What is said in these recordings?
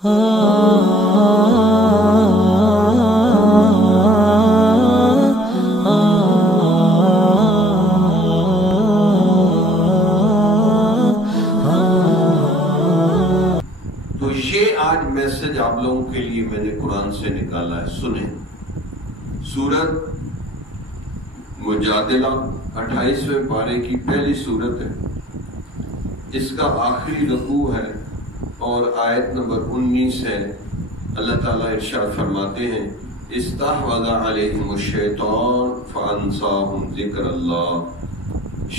تو یہ آج میسج آپ لوگوں کے لیے میں نے قرآن سے نکالا ہے، سنیں۔ سورت مجادلہ 28ویں پارے کی پہلی سورت ہے، اس کا آخری رکوع ہے اور آیت نمبر 19 ہے۔ اللہ تعالیٰ ارشاد فرماتے ہیں استحوذ علیہم الشیطان فانساہم ذکر اللہ،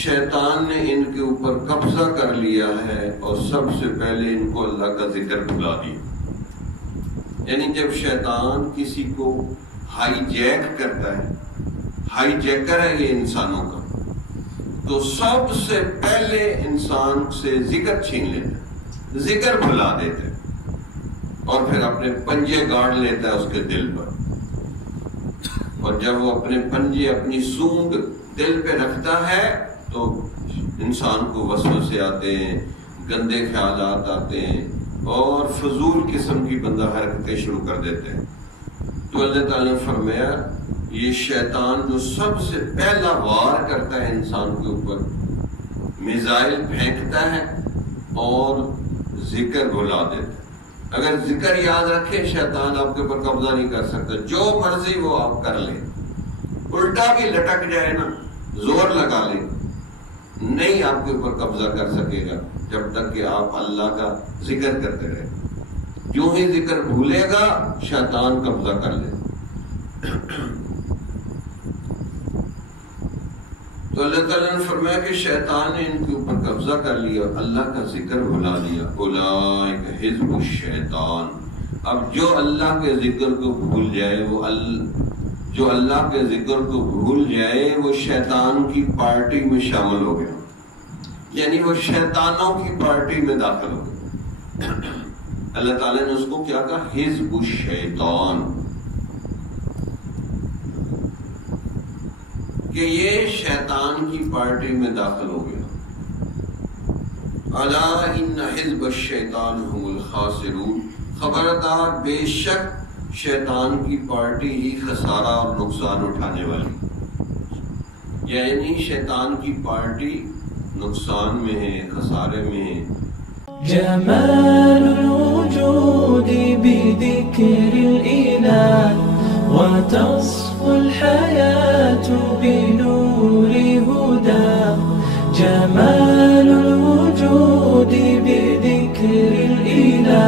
شیطان نے ان کے اوپر قبضہ کر لیا ہے اور سب سے پہلے ان کو اللہ کا ذکر بھلا دیا۔ یعنی جب شیطان کسی کو ہائی جیک کرتا ہے، ہائی جیکر ہے یہ انسانوں کا، تو سب سے پہلے انسان سے ذکر چھین لیتا ہے، ذکر بھلا دیتا ہے اور پھر اپنے پنجے گاڑ لیتا ہے اس کے دل پر، اور جب وہ اپنے پنجے اپنی سونگ دل پہ رکھتا ہے تو انسان کو وسوسے آتے ہیں، گندے خیالات آتے ہیں اور فضول قسم کی بندہ حرکتیں شروع کر دیتے ہیں۔ تو اللہ تعالیٰ نے فرمایا یہ شیطان جو سب سے پہلا وار کرتا ہے انسان کے اوپر، میزائل پھینکتا ہے اور ذکر بھلا دیتا ہے۔ اگر ذکر یاد رکھے شیطان آپ کے اوپر قبضہ نہیں کر سکتا، جو مرضی وہ آپ کر لیں، الٹا بھی لٹک جائے نا، زور لگا لیں، نہیں آپ کے اوپر قبضہ کر سکے گا جب تک کہ آپ اللہ کا ذکر کرتے رہے۔ جو ہی ذکر بھولے گا شیطان قبضہ کر لے۔ تو اللہ تعالیٰ نے فرمایا کہ شیطان نے ان کے اوپر قبضہ کر لیا، اللہ کا ذکر بھلا دیا۔ اولئک حزب الشیطان، اب جو اللہ کے ذکر کو بھول جائے، جو اللہ کے ذکر کو بھول جائے وہ شیطان کی پارٹی میں شامل ہو گیا، یعنی وہ شیطانوں کی پارٹی میں داخل ہو گیا۔ اللہ تعالیٰ نے اس کو کیا کہا؟ حزب الشیطان، کہ یہ شیطان کی پارٹی میں داخل ہو گیا۔ الا ان حزب الشیطان هم الخاسرون، خبردار بے شک شیطان کی پارٹی ہی خسارہ اور نقصان اٹھانے والی، یعنی شیطان کی پارٹی نقصان میں ہے، خسارے میں ہے۔ جمال الوجود بذكر الإله وتصفو الحياة بنور هدى، جمال الوجود بذكر الإله